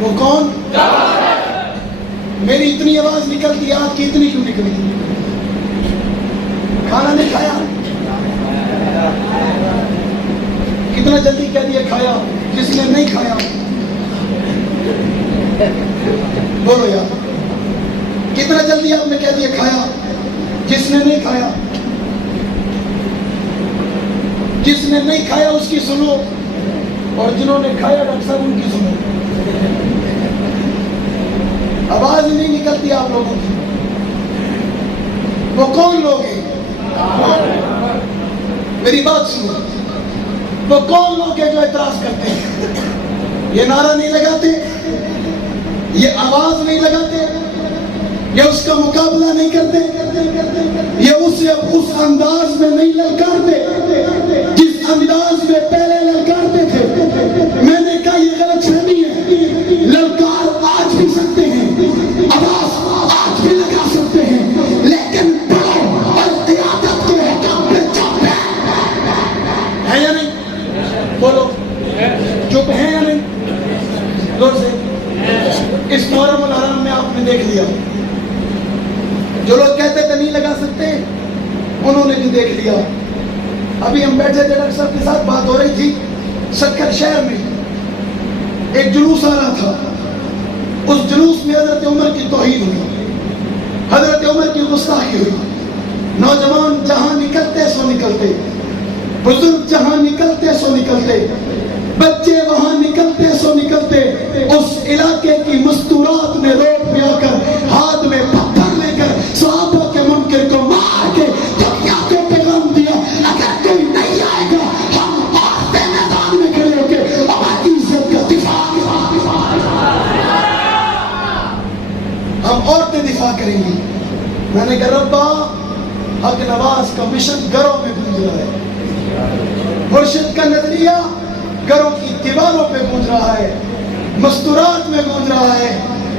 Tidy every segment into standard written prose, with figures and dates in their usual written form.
وہ کون؟ میری اتنی آواز نکلتی، آپ کی اتنی کیوں نکلتی؟ کھانا نہیں کھایا؟ کتنا جلدی کہہ دیا کھایا، جس نے نہیں کھایا بولو یار، کتنا جلدی آپ نے کہہ دیا کھایا، جس نے نہیں کھایا؟ جس نے نہیں کھایا اس کی سنو، اور جنہوں نے کھایا ڈاکٹر صاحب ان کی سنو۔ آواز ہی نہیں نکلتی آپ لوگوں کی۔ وہ کون لوگ ہیں؟ میری بات سنو، وہ کون لوگ ہیں جو اعتراض کرتے ہیں؟ یہ نعرہ نہیں لگاتے، یہ آواز نہیں لگاتے، یہ اس کا مقابلہ نہیں کرتے، یہ اسے اس انداز میں نہیں للکارتے جس انداز میں پہلے للکارتے تھے۔ میں نے کہا یہ غلط فہمی ہے، للکار آج بھی سکتے ہیں، آواز آج بھی لگا سکتے ہیں، لیکن بڑوں اور قیادت کے حکم پہ چپ ہے یا نہیں؟ بولو چپ ہے یا نہیں؟ زور سے۔ اس محرم الحرام میں آپ نے دیکھ لیا، جو لوگ کہتے تھے نہیں لگا سکتے انہوں نے بھی دیکھ لیا۔ ابھی ہم بیٹھے تھے، ڈاکٹر صاحب کے ساتھ بات ہو رہی تھی، سکر شہر میں ایک جلوس آ رہا تھا، اس جلوس میں حضرت عمر کی توہین ہوئی، حضرت عمر کی گستاخی ہوئی۔ نوجوان جہاں نکلتے سو نکلتے، بزرگ جہاں نکلتے سو نکلتے، بچے وہاں نکلتے سو نکلتے، اس علاقے کی مستورات میں روڈ پہ آ کر ہاتھ میں پتھر لے کر صحابہ کے منکر کو مار کے دنیا کو پیغام دیا، اگر کوئی نہیں آئے گا ہم عورتیں میدان میں کھڑے ہو کے ہماری عزت کا دفاع، ہم عورتیں دفاع کریں گی۔ میں نے کہا ربا، حق نواز کا مشن گھروں میں گونج رہا ہے، مرشد کا نظریہ گھروں کی دیواروں پہ گونج رہا ہے، مستورات میں گونج رہا ہے،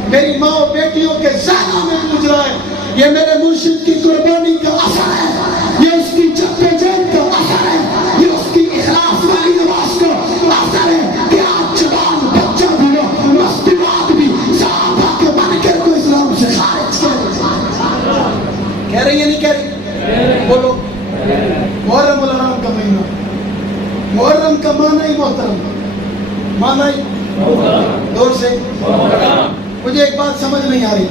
میری ماں و بیٹیوں کے ذہنوں میں گونج رہا ہے۔ یہ میرے مرشد کی قربانی کا اثر ہے، یہ اس کی جدوجہد کا اثر ہے، یہ اس کی اخلاص والی آواز کا اثر ہے کہ آج جوان بچہ بھی ہو، مستورات بھی صحابہ کے منکر کو اسلام سے خارج کہہ رہی ہے نہیں کہہ رہی؟ بولو۔ محرم الحرام کا مہینہ، محرم کا معنی ہی محترم، معنی ہی دور سے۔ مجھے ایک بات سمجھ نہیں آ رہی،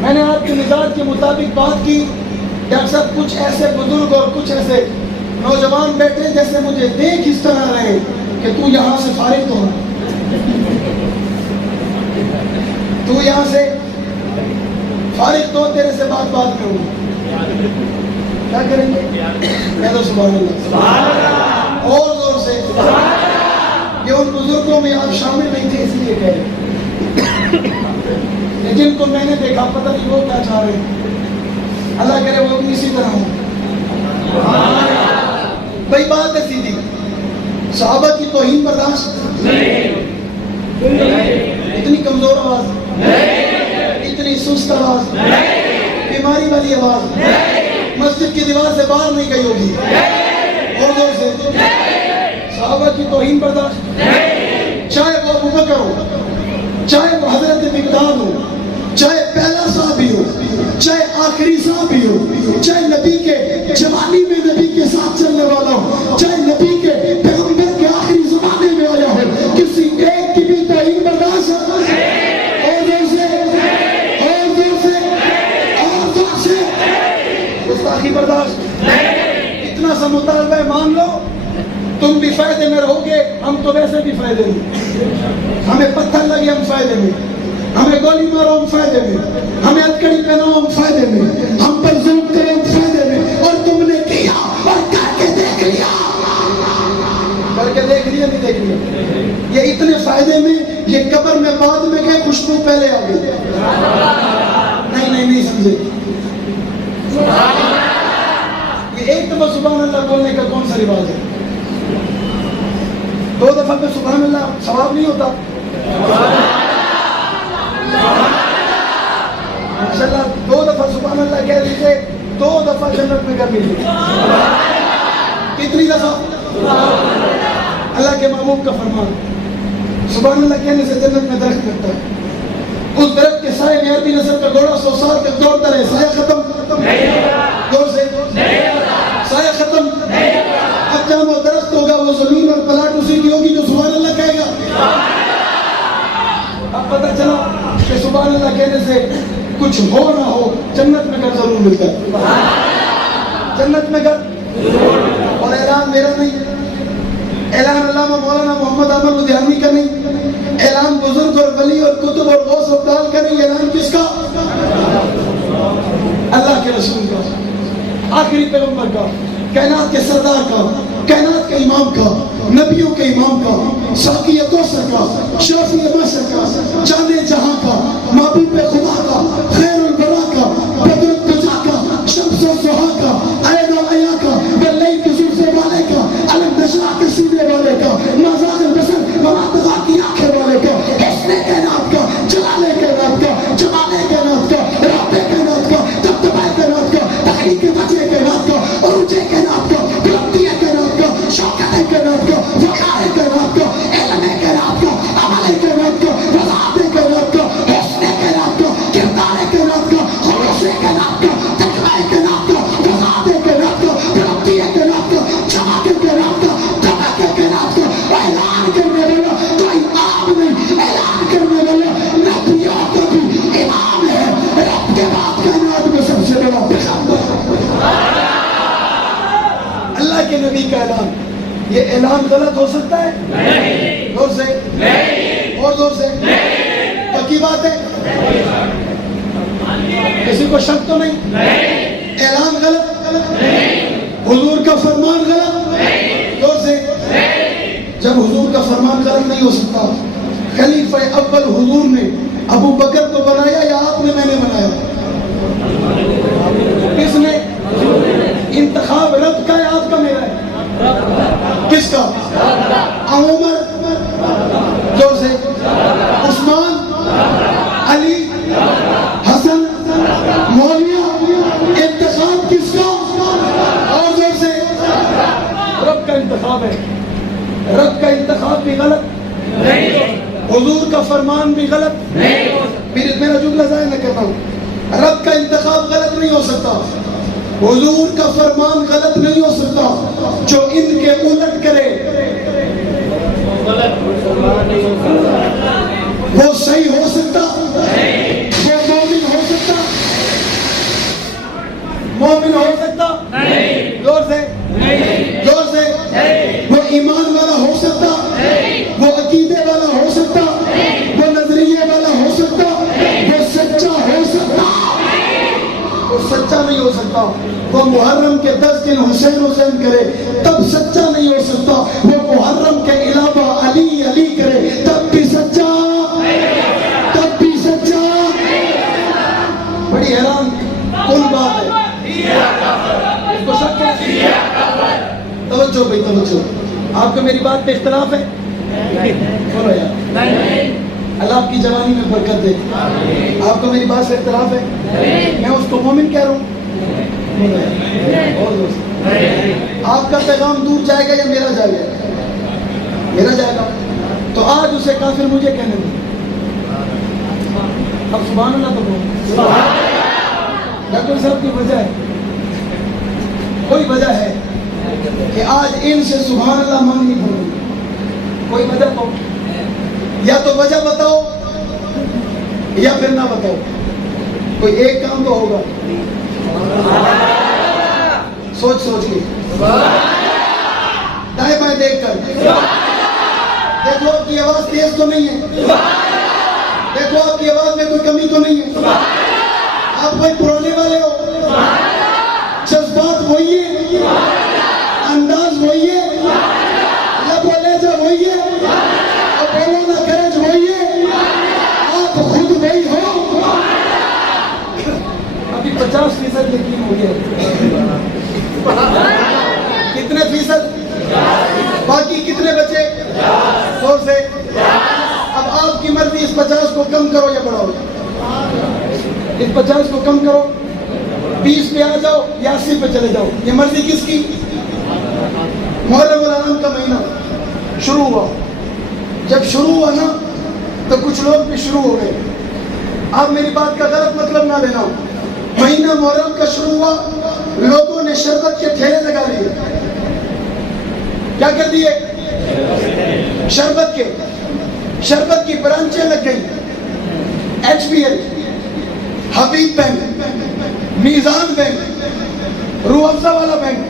میں نے آپ کے مزاج کے مطابق بات کی، ڈاکٹر صاحب کچھ ایسے بزرگ اور کچھ ایسے نوجوان بیٹھے جیسے مجھے دیکھ اس طرح رہے کہ تو یہاں سے فارغ تو ہو، تو یہاں سے فارغ تو تیرے سے بات میں ہوں، کیا کریں گے؟ کہہ دو سبحان اللہ، اور زور سے۔ یہ ان بزرگوں میں آپ شامل نہیں تھے اس لیے کہہ رہے، جن کو میں نے دیکھا پتہ نہیں وہ کیا چاہ رہے ہیں، اللہ کرے وہ بھی اسی طرح ہوں۔ بھائی بات ہے سیدھی، صحابہ کی توہین برداشت نہیں، اتنی کمزور آواز، اتنی سست آواز، بیماری والی آواز مسجد کی دیوار سے باہر نہیں گئی ہوگی، اور زور سے۔ صحابہ کی توہین برداشت، چاہے وہ ابو بکر ہو، چاہے وہ حضرت مقداد ہو، چاہے پہلا صحابی ہو، چاہے آخری صحابی ہو، چاہے نبی کے جوانی میں نبی کے ساتھ چلنے والا ہو، چاہے نبی کے پیغمبر کے آخری زمانے میں آیا ہو، کسی ایک کی بھی توہین برداشت برداشت۔ اتنا سا مطالبہ مان لو، تم بھی فائدے میں رہو گے، ہم تو ویسے بھی فائدے میں، ہمیں پتھر لگے ہم فائدے میں، ہمیں گولی مارو ہم فائدے میں، ہمیں ہتھکڑی پہناؤ ہم فائدے میں، ہم پر ظلم کرو ہم فائدے میں، اور تم نے کیا اور کر کے دیکھ لیا، کر کے دیکھ لیا نہیں دیکھ لیا۔ یہ اتنے فائدے میں، یہ قبر میں بعد میں گئے، خوشبو پہلے آ گئی۔ نہیں سمجھے؟ ایک دفعہ سبحان اللہ بولنے کا کون سا رواج ہے؟ 2 دفعہ پہ سبحان اللہ ثواب نہیں ہوتا؟ ماشاءاللہ 2 دفعہ سبحان اللہ کہہ دیجئے، 2 دفعہ جنت میں کر ملے۔ کتنی دفعہ؟ اللہ کے محبوب کا فرمان، سبحان اللہ کہنے سے جنت میں درخت لگتا ہے. اس درخت کے سائے میں عربی نسل کا گھوڑا 100 سال تک دوڑتا رہے, سایہ ختم دور سے سایہ ختم. اب جہاں وہ درخت ہوگا وہ زمین اور پلاٹ اسی کی ہوگی جو سبحان اللہ کہے گا. اب پتہ چلا کہ سبحان اللہ کہنے سے کچھ ہو نہ ہو جنت میں گھر ضرور ملتا ہے. جنت میں گھر. اور اعلان میرا نہیں, اعلان علامہ مولانا محمد احمد لدھیانوی کا نہیں, اعلان بزرگ اور ولی اور کتب اور غوث و ابدال کا نہیں. اعلان کس کا؟ اللہ کے رسول کا, آخری پیغمبر کا, کائنات کے سردار کا, کائنات کے امام کا, نبیوں کے امام کا, ساقی کوثر کا, شافی محشر کا, جان جہاں کا, محبوب خدا کا, خیر البرا کا, بدر الدجا کا, شمس و ضحا کا, عین و عیا کا, واللیل کے زلفے والے کا, علم نشا کے سینے والے کا, مازاد البصر وما کی آنکھیں والے کا, حسن کائنات کا, جلال کائنات کا, جمال کائنات کا, رب کائنات کا, دبدبہ کائنات کا, تحریک وجہ کائنات کا, عروج کائنات کا, بلندی کائنات کا, شوکت کائنات کا, وقار کائنات کا, علم کائنات کا, عمل کائنات کا, وضاحت کائنات کا, حسن کائنات کا, کردار کائنات کا, خلوص کائنات کا, تقوی کائنات کا, وضاحت کائنات کا, بلندی کائنات کا, چمک کائنات کا, دمک کائنات کا. اعلان کرنے والا کوئی عام نہیں, اعلان کرنے والا نبیوں کا بھی امام ہے, رب کے بعد کائنات میں سب سے بڑا پیغمبر. اللہ کے نبی کا اعلان, یہ اعلان غلط ہو سکتا ہے؟ نہیں. زور سے نہیں, اور زور سے نہیں. پکی بات ہے, کسی کو شک تو نہیں؟ اعلان غلط نہیں, حضور کا فرمان غلط نہیں. زور سے نہیں. جب حضور کا فرمان غلط نہیں ہو سکتا, خلیفہ اول حضور نے ابو بکر کو بنایا یا آپ نے, میں نے بنایا؟ کس نے؟ انتخاب رب کا ہے, آپ کا میرا ہے؟ کس کا؟ عمر, زور سے, عثمان, علی, حسن, معاویہ. انتخاب کس کا؟ اور زور سے, رب کا انتخاب ہے. رب کا انتخاب بھی غلط نہیں, حضور کا فرمان بھی غلط نہیں. میرا جملہ ضائع نہ کرتا ہوں. رب کا انتخاب غلط نہیں ہو سکتا, حضور کا فرمان غلط نہیں ہو سکتا. جو ان کے الٹ کرے وہ صحیح ہو سکتا, وہ مومن ہو سکتا, مومن ہو سکتا, زور سے, زور سے, وہ ایمان والا ہو سکتا, وہ عقیدے والا ہو سکتا, وہ نظریے والا ہو سکتا, وہ سچا ہو سکتا. وہ سچا نہیں ہو سکتا. وہ محرم کے 10 دن حسین حسین کرے تب سچا نہیں ہو سکتا. وہ محرم کے علاوہ علی علی کرے تب بھی سچا, تب بھی سچا. بڑی حیران کن بات ہے. اس کو شک ہے؟ توجہ بھائی توجہ, آپ کو میری بات پہ اختلاف ہے؟ بولو یار, اللہ آپ کی جوانی میں برکت دے. آپ کو میری بات سے اختلاف ہے؟ میں اس کو مومن کہہ رہا ہوں. آپ کا پیغام دور جائے گا یا میرا جائے گا؟ میرا جائے گا. تو آج اسے کافر مجھے کہنے دیں. اب سبحان اللہ تو بولو. ڈاکٹر صاحب کی وجہ ہے, کوئی وجہ ہے کہ آج ان سے سبحان اللہ مانگنی پڑی. کوئی وجہ تو, یا تو وجہ بتاؤ یا پھر نہ بتاؤ. کوئی ایک کام تو ہوگا. سوچ سوچ کے, دائیں بائیں دیکھ کر دیکھو آپ کی آواز تیز تو نہیں ہے, دیکھو آپ کی آواز میں کوئی کمی تو نہیں ہے. آپ کوئی پرانے والے ہو, جذبات وہی ہے, انداز وہی ہے, لب و لہجہ وہی ہے, اور بولو نہ کرج وہی ہے, آپ خود وہی ہو. ابھی 50% یقین ہو گیا. کتنے فیصد؟ باقی کتنے بچے؟ 100 سے. اب آپ کی مرضی, اس 50 کو کم کرو یا بڑھاؤ. اس 50 کو کم کرو, 20 پہ آ جاؤ یا 80 پہ چلے جاؤ. یہ مرضی کس کی؟ محرم الحرام کا مہینہ شروع ہوا, جب شروع ہوا نا تو کچھ لوگ بھی شروع ہو گئے. آپ میری بات کا غلط مطلب نہ لینا. مہینہ محرم کا شروع ہوا, لوگوں نے شربت کے ٹھیلے لگا لیے. کیا کر دیے؟ شربت کی برانچیں لگ گئی. H B L, Habib bank, Meezan bank, Rooh Afza والا بینک,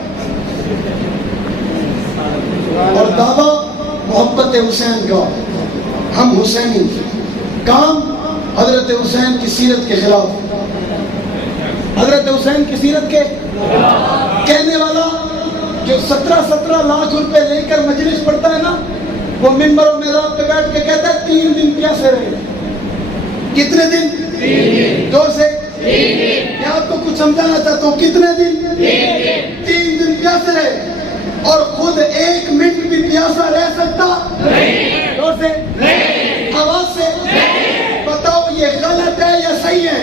اور دعویٰ محبت حسین کا. ہم حسینی. کام حضرت حسین کی سیرت کے خلاف. حضرت حسین کی سیرت کے کہنے والا جو 17 لاکھ روپے لے کر مجلس پڑھتا ہے نا, وہ منبر و محراب پہ بیٹھ کے کہتا ہے 3 دن پیاسے رہے. کتنے دن؟ 3 دن. دو سے 3 دن. میں آپ کو کچھ سمجھانا چاہتا ہوں. کتنے دن؟ 3 دن پیاسے رہے. اور خود 1 منٹ بھی پیاسا رہ سکتا نہیں. دو سے نہیں. آواز سے نہیں. بتاؤ یہ غلط ہے یا صحیح ہے؟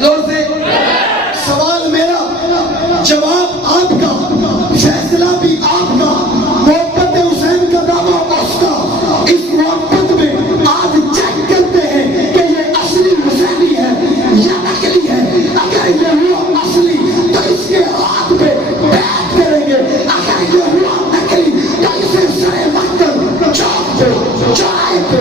زور سے. سوال میرا, جواب آپ کا, فیصلہ بھی آپ کا. محبت حسین کا دعویٰ اس کا. اس محبت میں آج چیک کرتے ہیں کہ یہ اصلی حسینی ہے یا نقلی ہے. اگر یہ ہوا اصلی تو اس کے ہاتھ پہ بیعت کریں گے. اگر یہ ہوا نقلی تو اسے سرے مقتل چوک پہ, چوراہے پہ,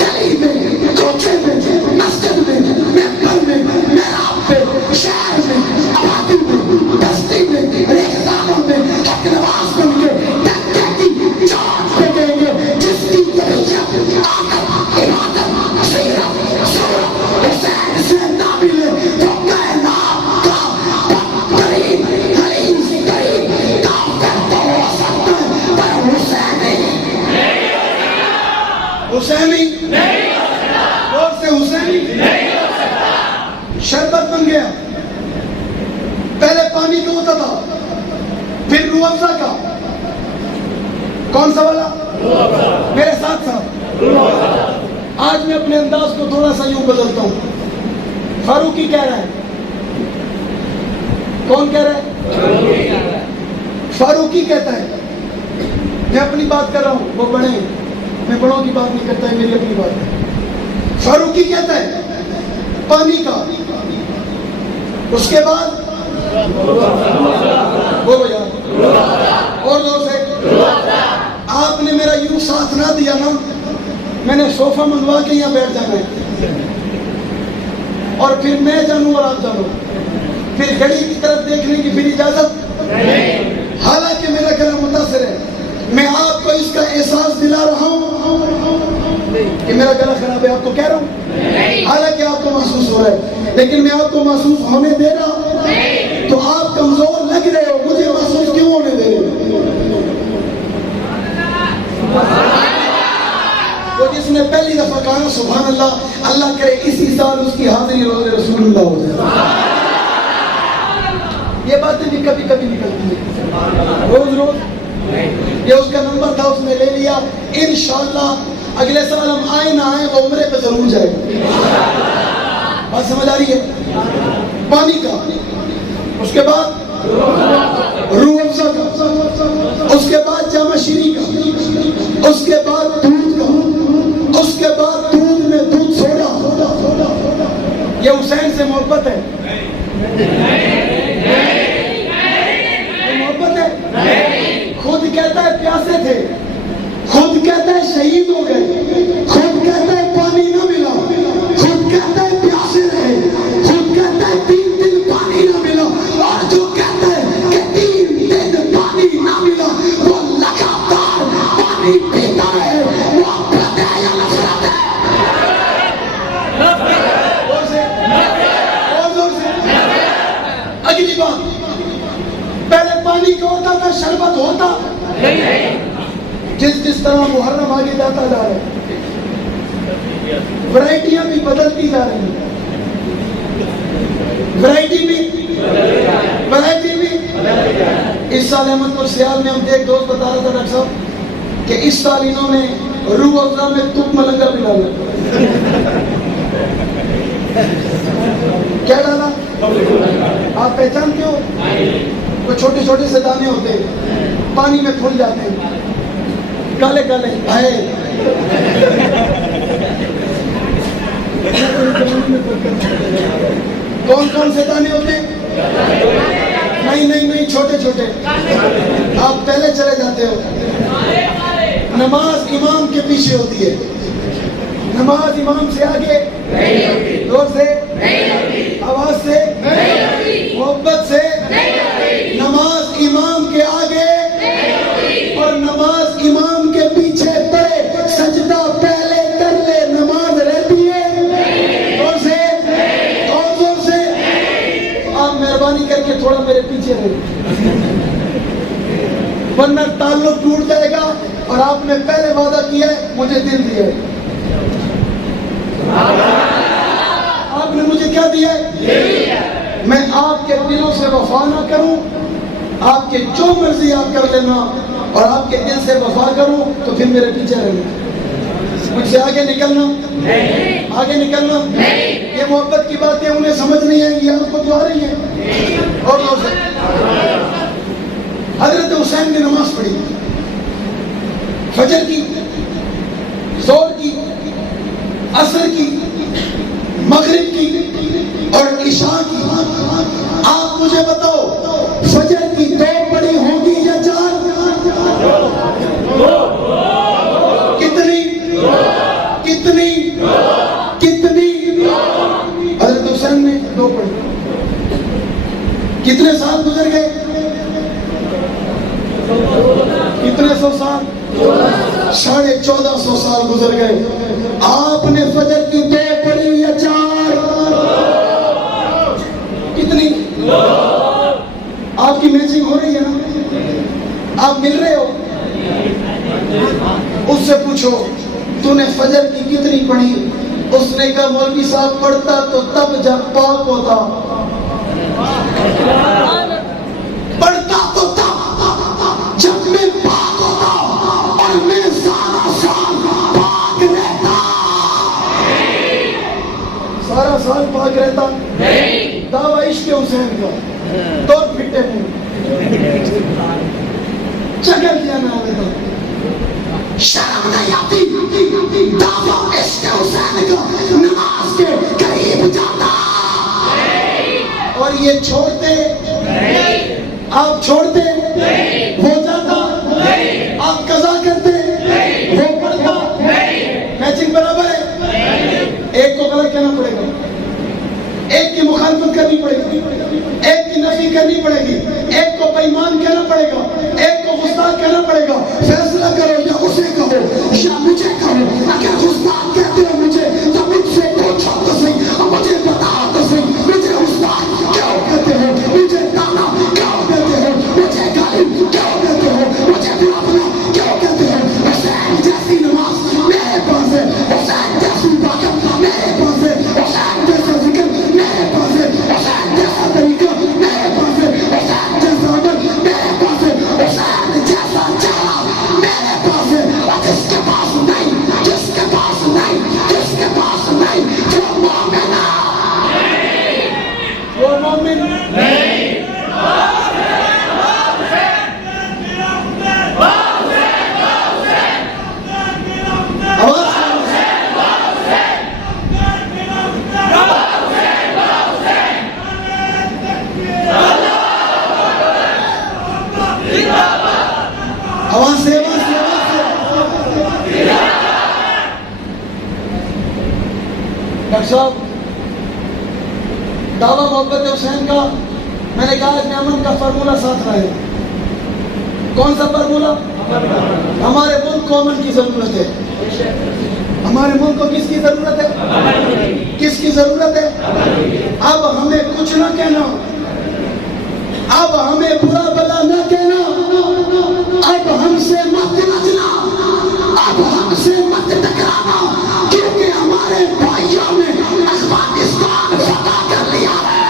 گلی میں, کوچے میں, مسجد میں, ممبر میں, محراب پہ, شہر میں, آبادی میں, بستی میں, ریختانوں میں حق نواز بن کے دکے کی چوک پہ دیں گے. جس کی طبیعت, عادت, عبادت, سیرت, صورت حسین سے نہ ملے تو کائنات کا بدترین حلیف ترین کافر تو ہو سکتا ہے, پر حسینی نہیں ہو سکتا. اور سے حسینی نہیں ہو سکتا. شربت بن گیا. پہلے پانی کا ہوتا تھا, پھر روح افزا کا. کون سا والا؟ میرے ساتھ ساتھ. آج میں اپنے انداز کو تھوڑا سا یوں بدلتا ہوں. فاروقی کہہ رہا ہے. کون کہہ رہا ہے؟ فاروقی کہتا ہے. میں اپنی بات کر رہا ہوں, وہ بڑے ہیں, میں بڑوں کی بات نہیں کرتا ہے, میری اپنی بات ہے. فاروقی کہتا ہے پانی کا, اس کے بعد بولو یار اور زور سے. آپ نے میرا یوں ساتھ نہ دیا نا, میں نے صوفہ منگوا کے یہاں بیٹھ جانا ہے, اور پھر میں جانوں اور آپ جانو, پھر گھڑی کی طرف دیکھنے کی پھر اجازت نہیں. حالانکہ میرا گلا متاثر ہے, میں آپ کو اس کا احساس دلا رہا ہوں کہ میرا گلا خراب ہے. آپ کو کہہ رہا ہوں, حالانکہ آپ کو محسوس ہو رہا ہے, لیکن میں آپ کو محسوس ہونے دے رہا ہوں. تو آپ کمزور لگ رہے ہو, مجھے محسوس کیوں ہونے دے رہے ہو؟ وہ جس نے پہلی دفعہ کہا سبحان اللہ, اللہ کرے اسی سال اس کی حاضری روز رسول اللہ ہو جائے. یہ باتیں بھی کبھی کبھی نکلتی ہیں, روز روز. یہ اس کا نمبر تھا, اس نے لے لیا. انشاءاللہ اگلے سال ہم آئے نہ آئے وہ عمرے پہ ضرور جائے گا. بات سمجھ آ رہی ہے؟ پانی کا, اس کے بعد روح افزا کا, اس کے بعد جامع شیریں کا, اس کے بعد دودھ کا, اس کے بعد دودھ میں دودھ سوڈا. یہ حسین سے محبت ہے. محبت ہے. خود کہتا ہے پیاسے تھے, خود کہتا ہے شہید ہو گئے, خود کہتا ہے پانی نہ ملا, خود کہتا ہے پیاسے رہے, خود کہتا ہے 3 دن پانی نہ ملا, اور جو کہتا ہے کہ 3 دن پانی نہ ملا وہ لگاتار پانی پیتا ہے, وہ محبت ہے یا نفرت ہے؟ اگلی بات, پہلے پانی کا ہوتا تھا, شربت ہوتا نہیں. جس طرح محرم آگے جاتا جا رہا ہے, ورائٹیاں بھی بدلتی جا رہی ہیں. ورائٹی بھی اس سال احمد پور سیال میں ہم ایک دوست بتا رہا تھا ڈاکٹر صاحب کہ اس سال انہوں نے روح افزا میں تک ملنگا بھی ڈالا. کیا ڈالا آپ پہچانتے ہو؟ وہ چھوٹے چھوٹے سے دانے ہوتے ہیں, پانی میں پھول جاتے ہیں, کالے کالے. کون کون سے دانے ہوتے ہیں؟ نہیں چھوٹے چھوٹے. آپ پہلے چلے جاتے ہو. نماز امام کے پیچھے ہوتی ہے. نماز امام سے آگے نہیں ہوتی. زور سے نہیں ہوتی. آواز سے نہیں ہوتی. محبت سے نہیں ہوتی. نماز امام کے آگے نہیں ہوتی. اور نماز امام کے پیچھے پڑے سجدہ پہلے کر لے نماز رہتی ہے. زور سے اور زور سے. آپ مہربانی کر کے تھوڑا میرے پیچھے رہے ورنہ تعلق ٹوٹ جائے گا. اور آپ نے پہلے وعدہ کیا ہے مجھے دل دیا ہے. آپ نے مجھے کیا دیا ہے؟ میں آپ کے دلوں سے وفا نہ کروں. آپ کے جو مرضی آپ کر لینا اور آپ کے دل سے وفا کروں تو پھر میرے پیچھے رہنا. مجھ سے آگے نکلنا آگے نکلنا. یہ محبت کی باتیں انہیں سمجھ نہیں آئیں گی. آپ کو تو آ رہی ہیں. اور حضرت حسین نے نماز پڑھی فجر کی, ظہر کی, عصر کی, مغرب کی اور عشاء کی. آپ مجھے بتاؤ فجر کی 2 پڑھی ہوگی یا 4؟ کتنی کتنی کتنی؟ حضرت حسین نے 2 پڑھی. کتنے سال گزر گئے؟ کتنے 100 سال؟ 1450 سال گزر گئے. آپ نے فجر کی 2 پڑھی یا 4؟ کتنی؟ آپ کی میچنگ ہو رہی ہے نا؟ آپ مل رہے ہو؟ اس سے پوچھو تو نے فجر کی کتنی پڑھی؟ اس نے کہا مولوی صاحب پڑھتا تو تب جب پاک ہوتا. پڑھتا تو تب جب میں پاک ہوتا اور میں سارا سال پاک رہتا. سارا سال پاک رہتا دعوی عشق حسین کا تو پھٹے نہیں چکر کیا نہ ہوتا. شرم نہیں آتی دعوی عشق حسین کا نماز کے قریب جاتا. اور یہ چھوڑتے آپ چھوڑتے ہو جاتا. آپ قضا کرتے وہ پڑھتا. میچنگ برابر ہے. ایک کو غلط کہنا پڑے گا, ایک کی مخالفت کرنی پڑے گی, ایک کی نفی کرنی پڑے گی, ایک کو بےایمان کہنا پڑے گا, ایک کو گستاخ کہنا پڑے گا. فیصلہ کرو یا اسے کہو یا مجھے کہو. اگر گستاخ کہتے ہو مجھے تو مجھ سے پوچھو تو صحیح اور مجھے بتاؤ تو صحیح مجھے گستاخ کیوں کہتے ہو, مجھے تانا کیوں کہتے ہو, مجھے گالی کیوں کہتے ہو, مجھے برابنا کیوں کہتے ہو. حسین جیسی نماز میرے پاس ہے, حسین جیسی عبادت میرے پاس ہے, حسین جیسا ذکر میرے پاس ہے, حسین جیسا طریقہ میرے پاس ہے, حسین جیسا عمل میرے پاس ہے, حسین جیسا چہرہ میرے پاس ہے. اور جس کے پاس نہیں, جس کے پاس نہیں, جس کے پاس نہیں, جو مومن ہے وہ مومن نہیں. ڈاکٹر صاحب دعویٰ محبت حسین کا میں نے کہا آج میں امن کا فارمولہ ساتھ رہا ہے. کون سا فارمولہ؟ ہمارے ملک کو امن کی ضرورت ہے. ہمارے ملک کو کس کی ضرورت ہے؟ کس کی ضرورت ہے؟ اب ہمیں کچھ نہ کہنا, اب ہمیں برا بلا نہ کہنا, اب ہم سے مت نچنا, اب ہم سے مت ٹکرانا, کیونکہ ہمارے بھائیوں نے افغانستان فتح کر لیا ہے.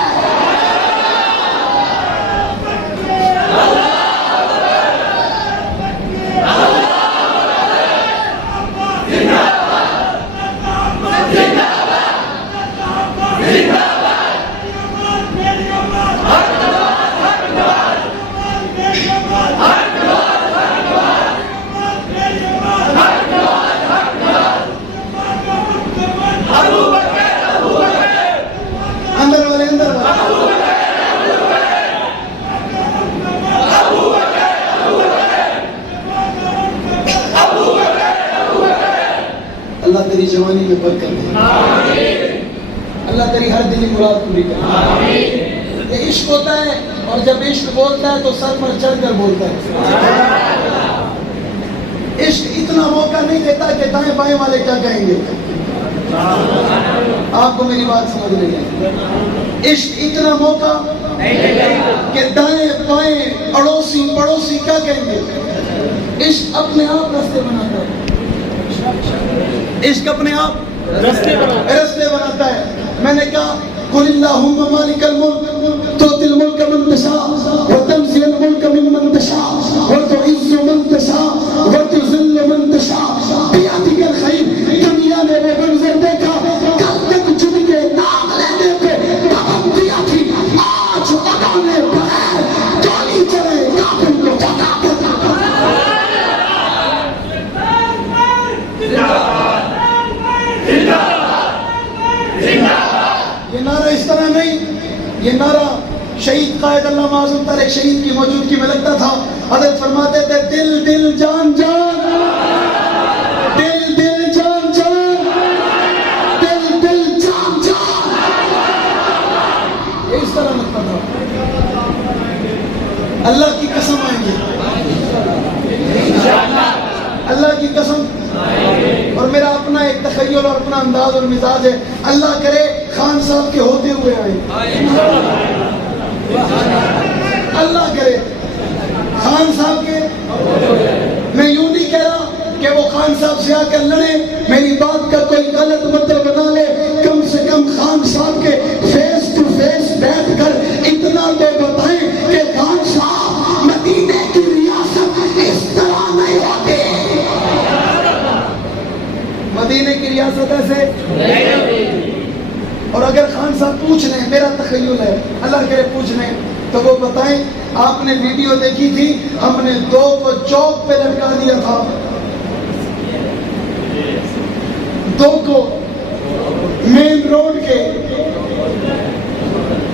تیری جوانی میں برکت دے، اللہ تیری ہر دلی مراد پوری کرے۔ یہ عشق ہوتا ہے، اور جب عشق بولتا ہے تو سر پر چڑھ کر بولتا ہے۔ عشق اتنا موقع نہیں دیتا کہ دائیں بائیں والے کیا کہیں گے۔ آپ کو میری بات سمجھ رہی ہے؟ عشق اتنا موقع کہ دائیں بائیں اڑوسی پڑوسی کیا کہیں گے۔ عشق اپنے آپ رستے بناتا ہے، عشق اپنے آپ رستے بناتا ہے۔ میں نے کہا قل اللہم مالک الملک تؤتی الملک من تشاء وتنزع الملک ممن تشاء وتعز من تشاء وتذل من تشاء بیدک الخیر۔ دنیا نے وہ منظر دیکھا، کل تک جن کے نام لینے پہ پابندی تھی، آج انہوں نے بغیر گالی چلے کافر کو فتح کر یہ نعرہ اس طرح نہیں، یہ نعرہ شہید قائد علامہ اعظم طارق شہید کی موجودگی میں لگتا تھا۔ حضرت فرماتے تھے دل دل جان جان، دل دل جان جان، دل دل جان جان، اس طرح لگتا تھا۔ اللہ کی قسم آئیں گے، اللہ کی قسم، اور میرا اپنا ایک تخیل اور اپنا انداز اور مزاج ہے، اللہ کرے خان صاحب کے ہوتے ہوئے آئے، اللہ کرے خان صاحب کے۔ میں یوں نہیں کہہ رہا کہ وہ خان صاحب سے آ کر لڑے، میری بات کا کوئی غلط مطلب بنا لے، کم سے کم خان صاحب کے فیس ٹو فیس بیٹھ کر اتنا تو بتائیں کہ خان صاحب مدینے کی ریاست اس طرح نہیں ہوتی، مدینے کی ریاست ایسے نہیں ہوتی۔ اور اگر خان صاحب پوچھ لیں، میرا تخیل ہے، اللہ کرے پوچھ لیں، تو وہ بتائیں آپ نے ویڈیو دیکھی تھی، ہم نے 2 کو چوک پہ لٹکا دیا تھا، 2 کو مین روڈ کے۔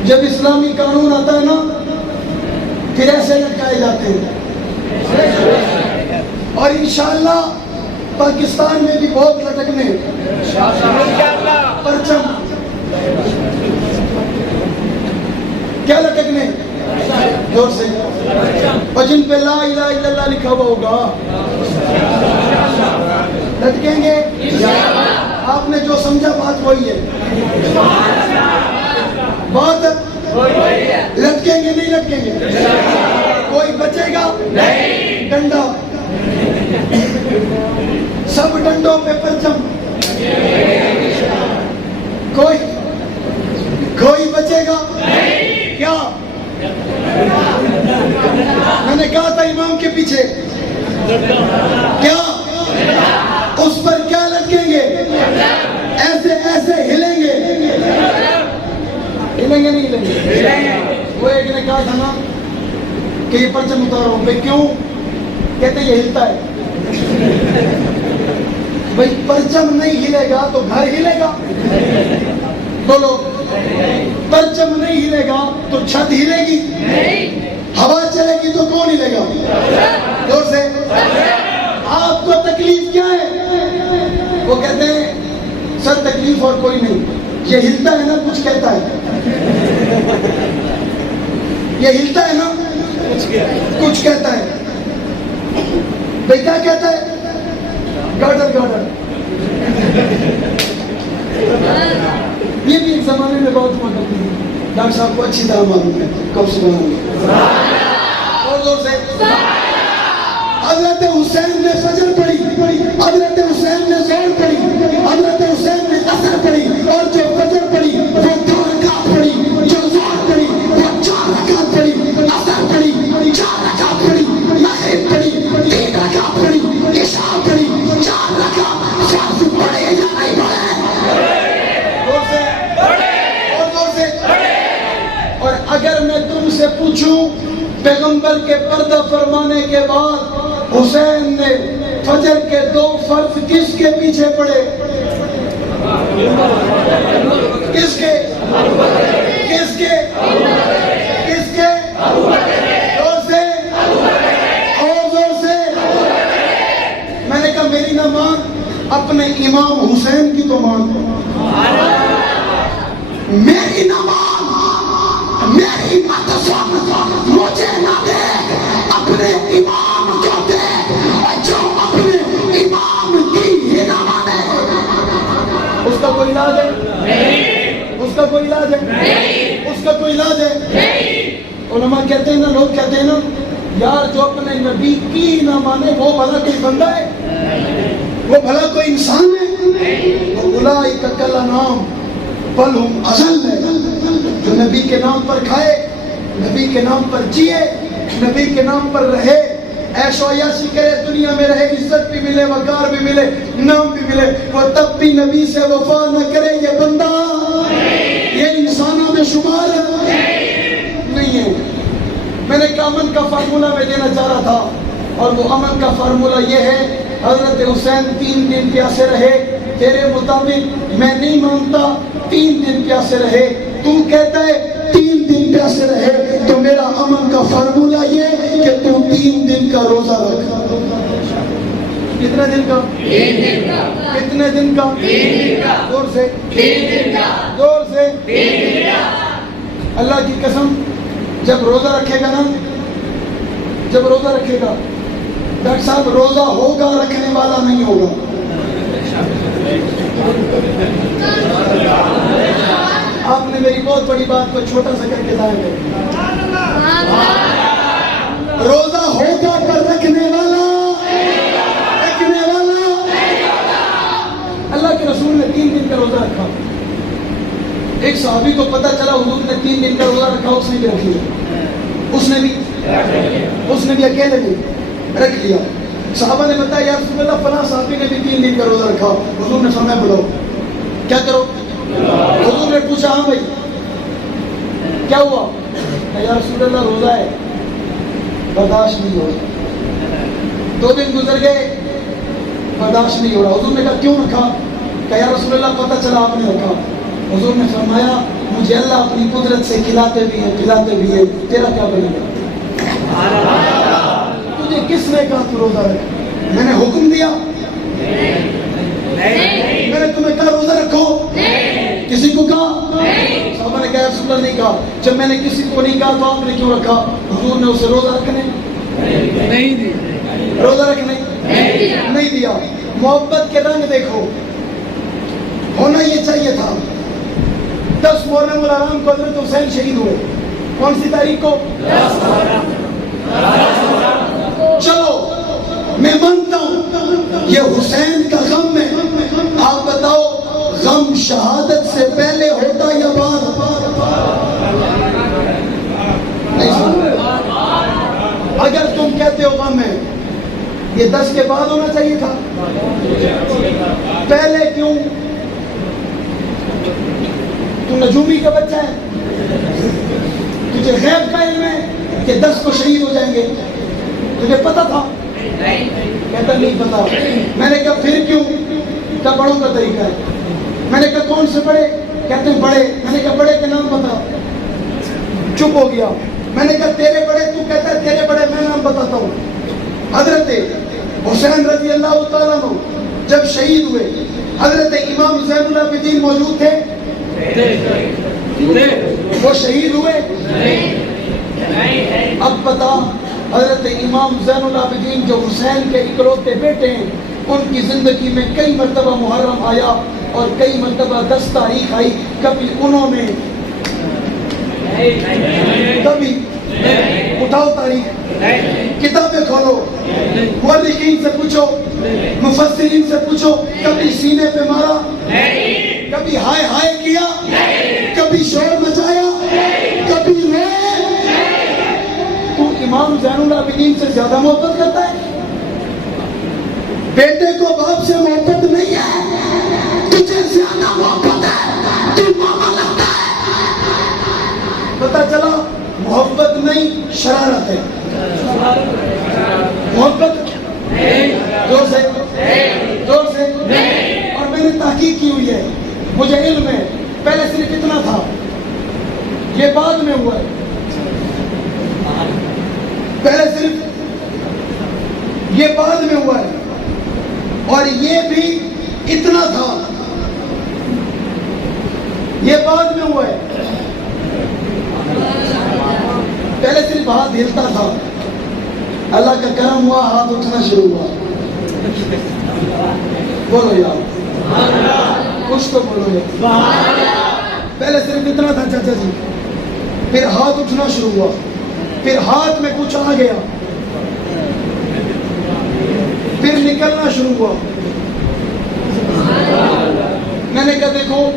جب اسلامی قانون آتا ہے نا پھر ایسے لٹکائے جاتے ہیں، اور انشاءاللہ پاکستان میں بھی بہت لٹکنے، پرچم کیا لٹکنے، زور سے، اور جن پہ لا الہ الا اللہ لکھا ہوا ہوگا لٹکیں گے۔ آپ نے جو سمجھا بات وہی ہے، بات لٹکیں گے نہیں لٹکیں گے، کوئی بچے گا نہیں، ڈنڈا، سب ڈنڈوں پہ پرچم، کوئی بچے گا کیا؟ میں نے کہا تھا امام کے پیچھے کیا، اس پر کیا لٹکیں گے، ایسے ایسے ہلیں گے، ہلیں گے نہیں ہلیں گے۔ وہ ایک نے کہا تھا نا کہ یہ پرچم اتارو، بھائی کیوں؟ کہتے یہ ہلتا ہے۔ بھائی پرچم نہیں ہلے گا تو گھر ہلے گا، بولو، پرچم نہیں ہلے گا تو چھت ہلے گی، ہوا چلے گی تو کون ہلے گا؟ زور سے، آپ کو تکلیف کیا ہے؟ وہ کہتے ہیں سر تکلیف اور کوئی نہیں، یہ ہلتا ہے نا کچھ کہتا ہے، یہ ہلتا ہے نا کچھ کہتا ہے۔ بھائی کیا کہتا ہے؟ گارڈر گارڈر، یہ بھی ایک زمانے میں بہت ہوا کرتی تھی، ڈاکٹر صاحب کو اچھی طرح معلوم ہے، کب سبحان اللہ، اور زور سے۔ حضرت حسین نے فجر پڑھی، حضرت حسین نے ظہر پڑھی، حضرت حسین نے عصر پڑھی، اور جو فجر پڑھی وہ 2 رکعت پڑھی، جو ظہر پڑھی وہ 4 رکعت پڑھی، عصر پڑھی 4 رکعت پڑھی، مغرب پڑھی 3 رکعت پڑھی، عشاء پڑھی 4 رکعت۔ فرض پڑھے یا نہیں پڑھے؟ اور اگر میں تم سے پوچھوں پیغمبر کے پردہ فرمانے کے بعد حسین نے فجر کے 2 فرض کس کے پیچھے پڑے؟ کس کے؟ کس کے؟ کس کے؟ زور سے، اور زور سے۔ میں نے کہا میری نماز اپنے امام حسین کی تو مانتا ہوں، میری نماز میری مدرسہ مجھے نہ دے، اپنے امام کو دے، اور جو اپنے امام کی ہی نہ مانے اس کا کوئی علاج ہے؟ نہیں۔ اس کا کوئی علاج ہے؟ نہیں۔ اس کا کوئی علاج ہے؟ نہیں۔ علماء کہتے ہیں نا، لوگ کہتے ہیں نا یار جو اپنے نبی کی نہ مانے وہ بھلا کوئی بندہ ہے، وہ بھلا کوئی انسان ہے؟ اولئک کالانعام بل ہم اضل ہے، جو نبی کے نام پر کھائے، نبی کے نام پر جیے، نبی کے نام پر رہے، عیش و عیاشی کرے، دنیا میں رہے، عزت بھی ملے، وقار بھی ملے، نام بھی ملے، وہ تب بھی نبی سے وفا نہ کرے، یہ بندہ یہ انسانوں میں شمار نہیں ہے۔ میں نے ایک امن کا فارمولہ میں دینا چاہ رہا تھا، اور وہ امن کا فارمولہ یہ ہے، حضرت حسین 3 دن پیاسے رہے، تیرے مطابق میں نہیں مانتا 3 دن پیاسے رہے، تو کہتا ہے 3 دن پیاسے رہے، تو میرا امن کا فارمولہ یہ کہ تو 3 دن کا روزہ رکھ۔ کتنے دن کا؟ 3 دن کا۔ کتنے دن کا؟ 3 دن کا۔ زور سے 3 دن کا۔ زور سے 3 دن کا۔ اللہ کی قسم جب روزہ رکھے گا نا، جب روزہ رکھے گا، ڈاکٹر صاحب روزہ ہوگا رکھنے والا نہیں ہوگا۔ آپ نے میری بہت بڑی بات کو چھوٹا سا کر کے لایا ہے، روزہ ہوگا پر رکھنے والا، رکھنے والا۔ اللہ کے رسول نے 3 دن کا روزہ رکھا، ایک صحابی کو پتا چلا حضور نے 3 دن کا روزہ رکھا، اس نے بھی رکھ لیا، اس نے بھی اکیلے بھی رکھ لیا۔ صحابہ نے بتایا یا رسول اللہ فلاں صحابی نے بھی 3 دن کا روزہ رکھا، حضور نے فرمایا بلاؤ، کیا کرو؟ حضور نے پوچھا ہاں بھائی کیا ہوا؟ یا رسول اللہ روزہ ہے، برداشت نہیں ہو رہا۔ 2 دن گزر گئے، برداشت نہیں ہو رہا۔ حضور نے کہا کیوں رکھا؟ کہ یا رسول اللہ پتہ چلا آپ نے رکھا۔ حضور نے فرمایا مجھے اللہ اپنی قدرت سے کھلاتے بھی ہیں پلاتے بھی ہیں، تیرا کیا بنے گا؟ تجھے کس نے کہا تو روزہ رکھ؟ میں نے حکم دیا؟ میں نے تمہیں کہا روزہ رکھو؟ کسی کو کہا؟ صحابہ نے کہا یا رسول اللہ نہیں کہا۔ جب میں نے کسی کو نہیں کہا تو آپ نے کیوں رکھا؟ حضور نے اسے روزہ رکھنے نہیں دیا، روزہ رکھنے نہیں دیا۔ محبت کے رنگ دیکھو، ہونا یہ چاہیے تھا 10 محرم الحرام کو حضرت حسین شہید ہوئے، کون سی تاریخ کو؟ 10 محرم۔ چلو میں مانتا ہوں یہ حسین کا غم ہے، آپ بتاؤ غم شہادت سے پہلے ہوتا یا بعد؟ اگر تم کہتے ہو غم ہے، یہ 10 کے بعد ہونا چاہیے تھا، پہلے کیوں؟ تو نجومی کا بچہ ہے، تجھے غیب کا علم ہے کہ 10 کو شہید ہو جائیں گے، تجھے پتا تھا؟ کہتا نہیں پتا۔ میں نے کہا پھر کیوں؟ کہا بڑوں کا طریقہ ہے۔ میں نے کہا کون سے بڑے؟ کہتے ہیں بڑے۔ میں نے کہا بڑے کے نام بتا، چپ ہو گیا۔ میں نے کہا تیرے بڑے، تو کہتا ہے تیرے بڑے، میں نام بتاتا ہوں۔ حضرت حسین رضی اللہ تعالیٰ عنہ جب شہید ہوئے، حضرت امام زین العابدین موجود تھے؟ وہ شہید ہوئے؟ اب بتا، حضرت امام زین العابدین جو حسین کے اکلوتے بیٹے ہیں، ان کی زندگی میں کئی مرتبہ محرم آیا اور کئی مرتبہ 10 تاریخ آئی، کبھی انہوں نے کبھی اٹھاؤ تاریخ، کتابیں کھولو، مورخین سے پوچھو، مفسرین سے پوچھو، کبھی سینے پہ مارا، کبھی ہائے ہائے کیا، کبھی شور مچایا، کبھی روئے؟ تو امام زین العابدین سے زیادہ محبت کرتا ہے؟ بیٹے کو باپ سے محبت نہیں ہے، تجھے زیادہ محبت ہے، تو ماما لگتا ہے۔ پتہ چلا محبت نہیں شرارت ہے، محبت زور سے زور سے۔ اور میں نے تحقیق کی ہوئی ہے، مجھے علم ہے، پہلے صرف اتنا تھا، یہ بعد میں ہوا ہے، پہلے صرف یہ بعد میں ہوا ہے، اور یہ بھی اتنا تھا. یہ بعد میں ہوا ہے. پہلے صرف ہاتھ ہلتا تھا. اللہ کا کرم ہوا, ہاتھ اٹھنا شروع ہوا. بولو یار, کچھ تو بولو یار. پہلے صرف اتنا تھا چاچا جی, پھر ہاتھ اٹھنا شروع ہوا, پھر ہاتھ میں کچھ آ گیا, پھر نکلنا شروع ہوا. میں نے کہا دیکھو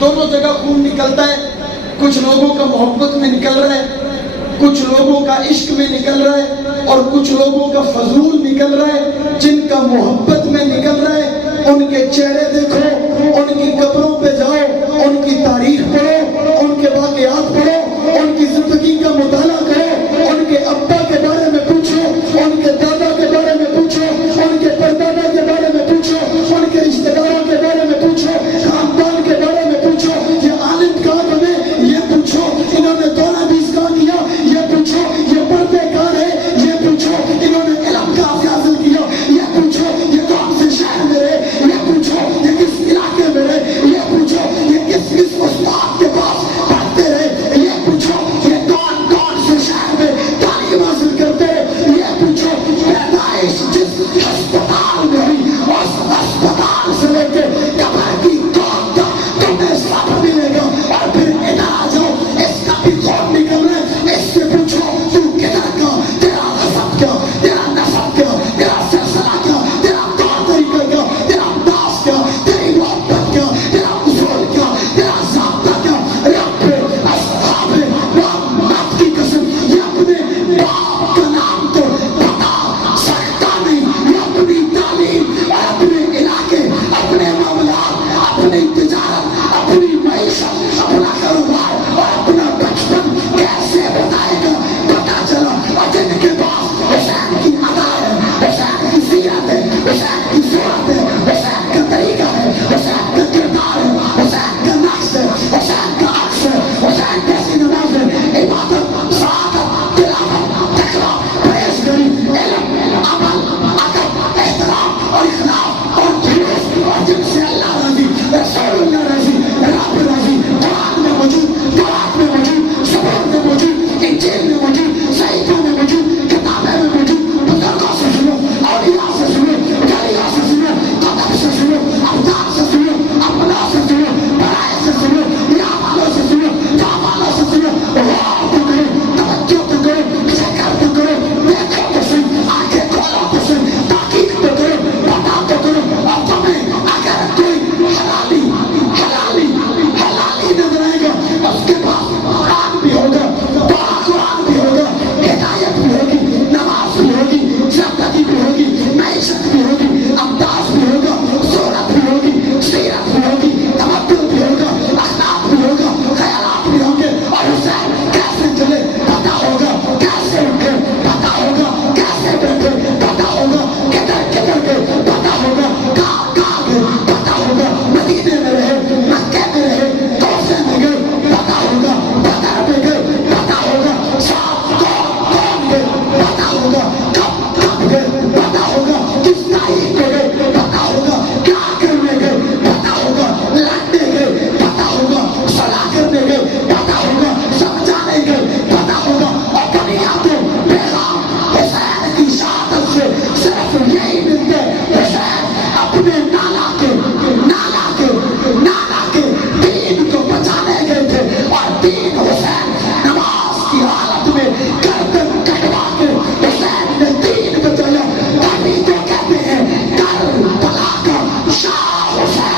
دونوں جگہ خون نکلتا ہے. کچھ لوگوں کا محبت میں نکل رہا ہے, کچھ لوگوں کا عشق میں نکل رہا ہے, اور کچھ لوگوں کا فضول نکل رہا ہے. جن کا محبت میں نکل رہا ہے ان کے چہرے دیکھو, ان کی قبروں پہ جاؤ, ان کی تاریخ پڑھو, ان کے واقعات پڑھو, ان کی زندگی کا مطالعہ کرو, ان کے ابا کے بارے میں پوچھو, ان کے دادا کے بارے میں پوچھو, ان کے پردادا کے بارے میں پوچھو, ان کے رشتہ داروں کے بارے میں پوچھو, خاندان کے بارے میں پوچھو. یہ عالم کہاں بنے یہ پوچھو, انہوں نے دورہ بیس کہاں کیا یہ پوچھو, یہ پردے کہاں رہے یہ پوچھو, انہوں نے علم کہاں سے حاصل کیا یہ پوچھو, یہ کون سے شہر میں رہے یہ پوچھو, یہ کس علاقے میں رہے یہ پوچھو, یہ کس استاد کے پاس پڑھتے رہے یہ پوچھو, یہ کون کون سے شہر میں تعلیم حاصل کرتے رہے یہ پوچھو. پیدائش جس ہسپتال میں ہوئی اس ہسپتال سے لے کے قبر کی کون تک تمہیں سب ملے گا. اور پھر ادھر آ جاؤ, اس کا بھی خون نکل رہا ہے, اس سے پوچھو تو کدھر کا, تیرا نسب کیا, تیرا نسب کیا, تیرا سلسلہ کیا, تیرا طور طریقہ کیا, تیرا انداز کیا, تیری محبت کیا, تیرا اصول کیا, تیرا ضابطہ کیا. رب اصحاب محمد کی قسم یہ اپنے باپ کا نام تو بتا سکتا نہیں, یہ اپنی تعلیم اور اپنے علاقے, اپنے معاملات, اپنی تجارت, اپنی معیشت, اپنا کاروبار اور اپنا بچپن کیسے بتائے گا. پتا چلا اور جن کے پاس حسین کی ادا ہے, حسین کی سیرت ہے, حسین کی صورت ہے, حسین کا طریقہ ہے, حسین کا کردار ہے, حسین کا نقش ہے, حسین کا عکس ہے, حسین کیسی نماز ہے, عبادت, سعادت, تلاوت, تقویٰ, پرہیزگاری, علم, عمل, ادب, احترام اور اخلاق اور جلوس, اور جن سے اللہ راضی, رسول اللہ راضی, رب راضی, قرآن میں موجود, تورات میں موجود, زبور میں موجود, انجیل میں موجود, صحیفوں میں موجود, کتابیں میں موجود. بزرگوں سے سنو, اولیاء سے سنو, جلیہ سے سنو, قدر سے سنو, ابدال سے سنو, اپنا سے سنو, برائے سے سنو, یا والوں سے سنو, جا والوں سے سنو. غور تو کرو, توجہ تو کرو, فکر تو کرو, دیکھو تو سن, آنکھیں کھولو تو سن, تحقیق تو کرو, پتا تو کرو. اور تمہیں اگر کوئی حلالی حلالی حلالی نظر آئے گا, اس کے پاس قرآن بھی ہوگا, قرآن بھی ہوگا, ہدایت بھی ہوگی, نماز بھی ہوگی, زندگی بھی ہوگی, معیشت بھی ہوگی, انداز بھی ہوگا, صورت بھی ہوگی, سیرت بھی ہوگی, تمدن بھی ہوگا, اخلاق بھی ہوگا, خیالات بھی ہوں گے. اور حسین کیسے چلے پتا ہوگا, کیسے اٹھے پتا ہوگا, کیسے بیٹھے پتا ہوگا, کدھر کدھر گئے پتا ہوگا, کہاں کہاں گئے پتا ہوگا, مدینے میں رہے, مکے میں رہے, کوفے میں گئے پتا ہوگا, بدر میں گئے پتا ہوگا, شام کون گئے پتا ہوگا, کب کب گئے پتا ہوگا, کس تاریخ کو گئے پتا ہوگا, کیا کرنے گئے پتا ہوگا, لڑنے گئے پتا ہوگا, صلاح کرنے گئے پتا ہوگا, سمجھانے گئے پتا ہوگا. اور بنیادوں پیغام حسین کی شہادت سے صرف یہی ملتے, حسین اپنے نانا کے دین کو بچانے گئے تھے, اور دین حسین نماز کی حالت میں گردن کٹوا کے حسین نے دین بچایا. تبھی تو کہتے ہیں کربلا کا شاہ حسین.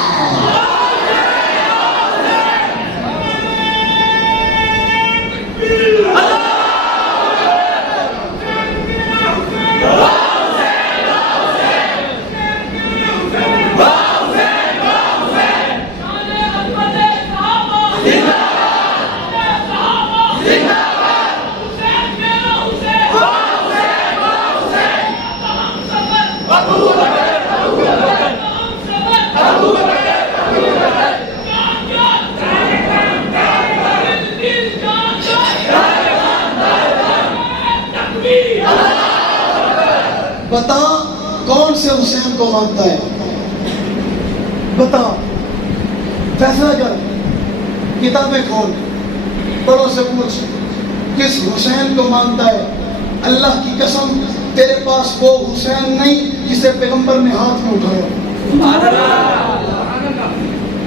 بتا کون سے حسین کو مانتا ہے, بتا, فیصلہ کر, کتابیں کھول, بڑوں سے پوچھ کس حسین کو مانتا ہے. اللہ کی قسم تیرے پاس وہ حسین نہیں جسے پیغمبر نے ہاتھ میں اٹھایا.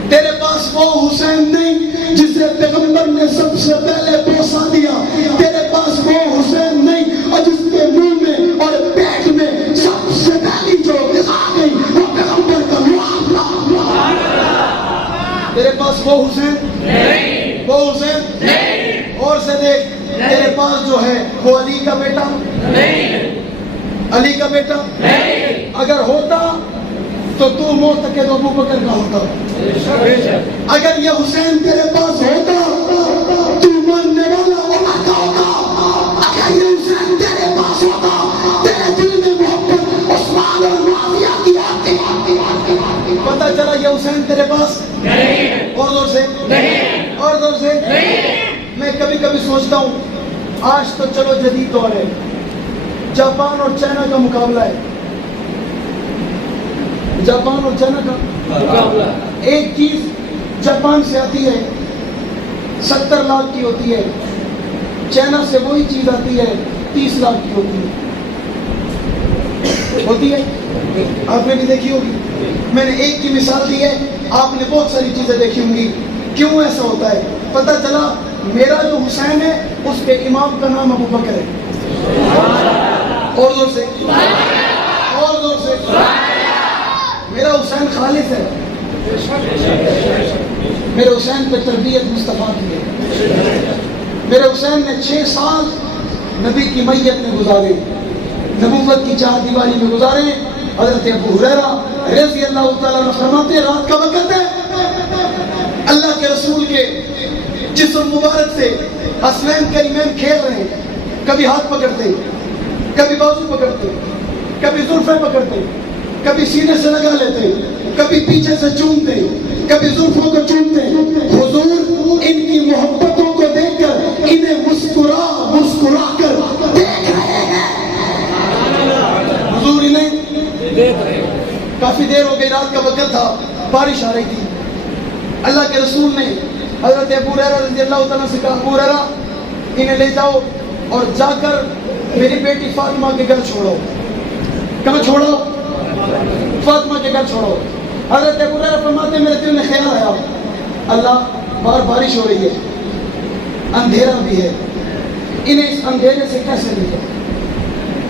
تیرے پاس وہ حسین نہیں جسے پیغمبر نے سب سے پہلے بوسہ دیا. تیرے پاس وہ حسین نہیں اور جس کے منہ میں اور پیٹ میں سب سے پہلی جو آ گئی وہ پیغمبر کا معاملہ. تیرے پاس وہ حسین نہیں, وہ حسین نہیں. اور سے دیکھ, تیرے پاس جو ہے وہ علی کا بیٹا نہیں, علی کا بیٹا نہیں. اگر ہوتا تو تو معتقد ابو بکر کا ہوتا. اگر یہ حسین تیرے پاس ہوتا تو ماننے والا عمر کا ہوتا. اگر یہ حسین تیرے پاس ہوتا تیرے دل میں محبت عثمان اور معاویہ کی آتی. پتہ چلا یہ حسین تیرے پاس نہیں. اور زور سے نہیں, اور زور سے نہیں. میں کبھی کبھی سوچتا ہوں آج تو چلو جدید دور ہے, جاپان اور چائنا کا مقابلہ ہے. جاپان اور چائنا کا مقابلہ. ایک چیز جاپان سے آتی ہے 70 لاکھ کی ہوتی ہے, چائنا سے وہی چیز آتی ہے 30 لاکھ کی ہوتی ہے. آپ نے بھی دیکھی ہوگی. میں نے ایک کی مثال دی ہے, آپ نے بہت ساری چیزیں دیکھی ہوں گی. کیوں ایسا ہوتا ہے؟ پتہ چلا میرا جو حسین ہے اس کے امام کا نام ابو بکر ہے. اور زور سے, اور زور سے. میرا حسین خالص ہے. میرے حسین پہ تربیت مصطفیٰ کی ہے. میرے حسین نے 6 سال نبی کی میت میں گزارے, نبوت کی چار دیواری میں گزارے. حضرت ابو ہریرہ رضی اللہ تعالیٰ عنہ فرماتے ہیں رات کا وقت ہے, اللہ کے رسول کے جسم مبارک سے حسنین کریمین کھیل رہے ہیں. کبھی ہاتھ پکڑتے, کبھی بازو پکڑتے, کبھی زلفیں پکڑتے, کبھی سینے سے لگا لیتے, کبھی پیچھے سے چومتے, کبھی زلفوں کو چومتے. حضور ان کی محبتوں کو دیکھ کر انہیں مسکرا مسکرا کر دیکھ رہے ہیں. حضور انہیں دیکھ رہے ہیں. کافی دیر ہو گئی, رات کا وقت تھا, بارش آ رہی تھی. اللہ کے رسول نے حضرت ابو ہریرہ رضی اللہ تعالیٰ سے کہا ابو ہریرہ انہیں لے جاؤ اور جا کر میری بیٹی فاطمہ کے گھر چھوڑو. کہاں چھوڑو؟ فاطمہ کے گھر چھوڑو. حضرت ابو ہریرہ فرماتے ہیں میرے دل میں خیال آیا, اللہ باہر بارش ہو رہی ہے, اندھیرا بھی ہے, انہیں اس اندھیرے سے کیسے لے جاؤ؟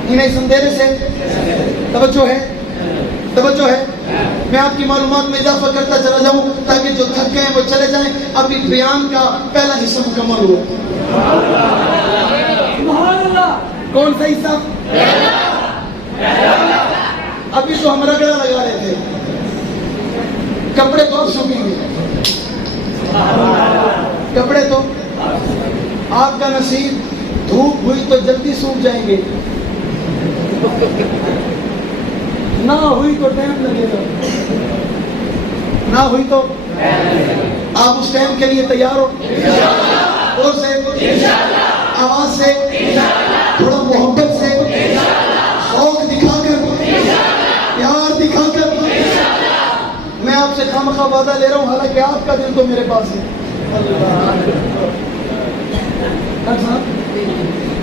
انہیں اس اندھیرے سے توجہ ہے, توجہ ہے. میں آپ کی معلومات میں اضافہ کرتا چلا جاؤں تاکہ جو تھک گئے ہیں وہ چلے جائیں. ابھی بیان کا پہلا حصہ مکمل ہوا. کون سا حصہ؟ ابھی تو ہم رگڑا لگا رہے تھے, کپڑے تو اب سوکھیں گے. کپڑے تو آپ کا نصیب, دھوپ ہوئی تو جلدی سوکھ جائیں گے, نہ ہوئی تو ٹائم لگے گا, نہ ہوئی تو آپ اس ٹائم کے لیے تیار ہو. اور سے آواز سے, تھوڑا محبت سے, شوق دکھا کر, پیار دکھا کر. میں آپ سے خامخواہ وعدہ لے رہا ہوں, حالانکہ آپ کا دل تو میرے پاس ہے.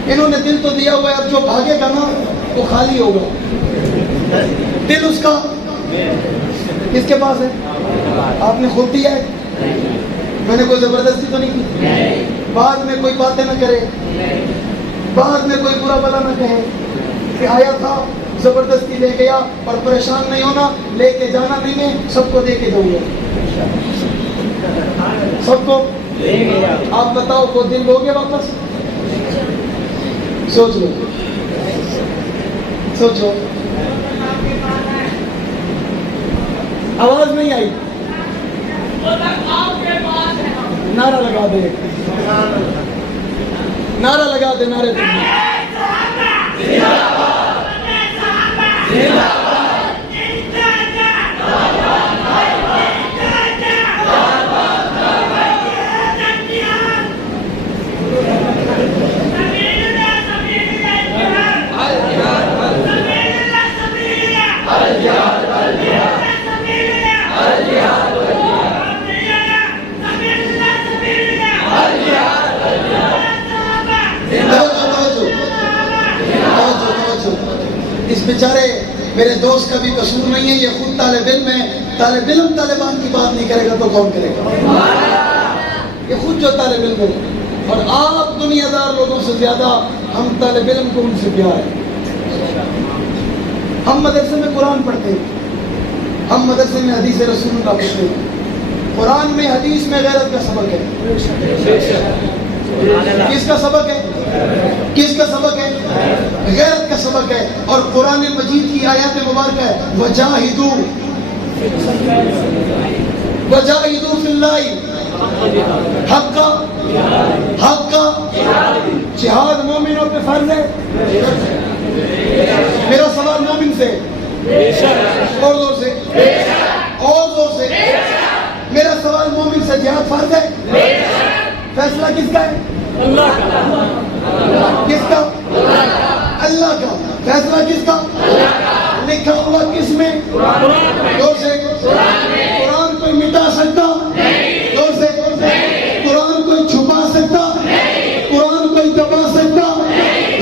انہوں نے دل تو دیا ہوا ہے, اب جو بھاگے گا نا وہ خالی ہوگا. دل اس کا کس کے پاس ہے؟ آپ نے خود دیا ہے. میں نے کوئی زبردستی تو نہیں کی. بعد میں کوئی باتیں نہ کرے, بعد میں کوئی برا بلا نہ کہے کہ آیا تھا زبردستی لے گیا. اور پریشان نہیں ہونا, لے کے جانا نہیں ہے, سب کو دے کے جاؤں گا. سب کو آپ بتاؤ وہ دل لو گے واپس؟ سوچ لو, سوچو. آواز نہیں آئی, نعرہ لگا دے, نعرہ لگا دے, نعرے دے. اس کا بھی قصور نہیں ہے، یہ خود طالب علم ہے. طالب علم طالبان کی بات نہیں کرے گا تو کون کرے گا؟ یہ خود جو طالب علم ہے. اور آپ دنیا دار لوگوں سے زیادہ ہم طالب علم کو ان سے پیار ہے. ہم مدرسے میں قرآن پڑھتے ہیں، ہم مدرسے میں حدیث رسول اللہ پڑھتے ہیں. قرآن میں حدیث میں غیرت کا سبق ہے. کس کا سبق ہے؟ کس کا سبق ہے؟ غیرت کا سبق ہے. اور قرآن مجید کی آیات مبارکہ ہے وجاہدوا فی اللہ حق کا جہاد مومنوں پہ فرض ہے. میرا سوال مومن سے اور زور سے اور زور سے، میرا سوال مومن سے جہاد فرض ہے؟ فیصلہ کس کا ہے؟ اللہ کا. کس کا؟ اللہ کا. فیصلہ کس کا؟ لکھا ہوا کس میں؟ زور سے. قرآن کوئی مٹا سکتا؟ زور سے. قرآن کوئی چھپا سکتا؟ قرآن کوئی دبا سکتا؟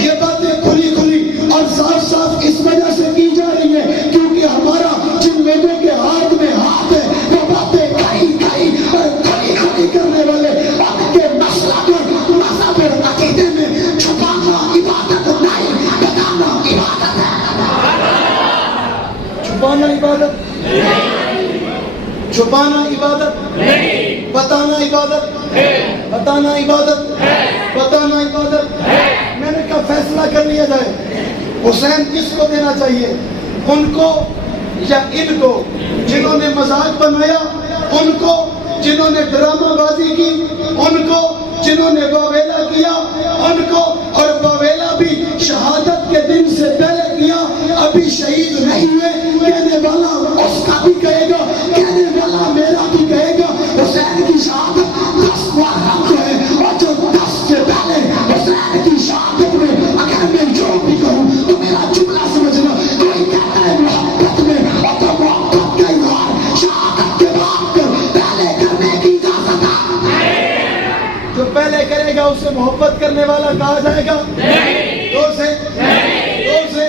یہ باتیں کھلی کھلی اور صاف صاف اس وجہ سے کی جا رہی ہے کیونکہ ہمارا جن لوگوں کے ہاتھ میں ہاتھ ہے وہ باتیں کھائی کھائی اور کھلی کھلی کرنے والے وقت کے مسئلہ کو مذہب عقیدے میں چھپانا عبادت نہیں، بتانا عبادت ہے. چھپانا عبادت، چھپانا عبادت، بتانا عبادت، بتانا عبادت، بتانا عبادت. میں نے کہا فیصلہ کر لیا جائے حسین کس کو دینا چاہیے، ان کو یا ان کو جنہوں نے مذاق بنایا، ان کو جنہوں نے ڈرامہ بازی کی، ان کو جنہوں نے واویلا کیا، ان کو. اور واویلا بھی شہادت کے دن سے پہلے کیا، ابھی شہید نہیں ہوئے. کہنے والا اس کا بھی کہے گا، کہنے والا میرا بھی کہے گا. حسین کی شہادت 10 محرم ہے اور جو 10 سے پہلے حسین کی شہادت میں اگر میں جو بھی کہوں تو میرا جملہ سمجھنا. کوئی کہتا ہے محبت میں اور تو محبت کا اظہار شہادت کے بعد پہلے کرنے کی اجازت ہے. جو پہلے کرے گا اسے محبت کرنے والا کہا جائے گا؟ زور سے زور سے.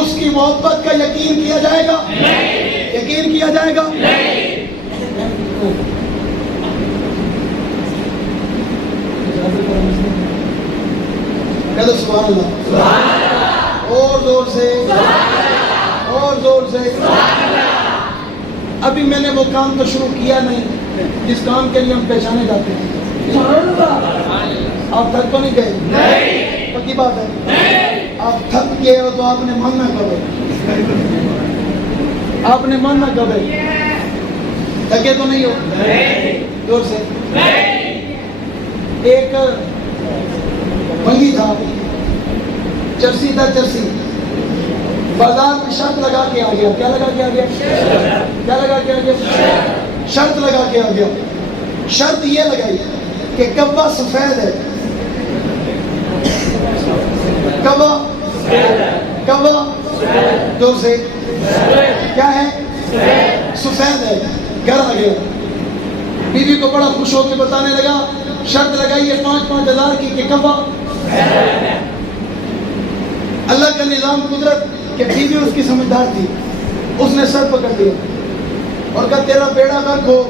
اس کی محبت کا یقین کیا جائے گا؟ یقین کیا جائے گا؟ کہو سبحان اللہ اور زور سے اور زور سے. ابھی میں نے وہ کام تو شروع کیا نہیں جس کام کے لیے ہم پہچانے جاتے ہیں. آپ تھک تو نہیں گئے؟ پکی بات ہے. آپ تھک گئے ہو تو آپ نے من نہ کرو، آپ نے من نہ کرو. تھکے تو نہیں ہو؟ زور سے. ایک بھنگی تھا، چرسی تھا، چرسی بازار میں شرط لگا کے آ گیا. کیا لگا کے آ گیا؟ کیا لگا کے آ گیا؟ شرط لگا کے آ گیا. شرط یہ لگائی کہ کبا سفید ہے. کبا کبا دو سے کیا ہے؟ سفید ہے. گھر آ گیا، بیوی کو بڑا خوش ہو کے بتانے لگا شرط لگائی ہے 5-5 ہزار کی کہ کبا. اللہ کا نظام قدرت کہ بیوی اس کی سمجھدار تھی، اس نے سر پکڑ لیا اور کہا تیرا بیڑا غرق ہو.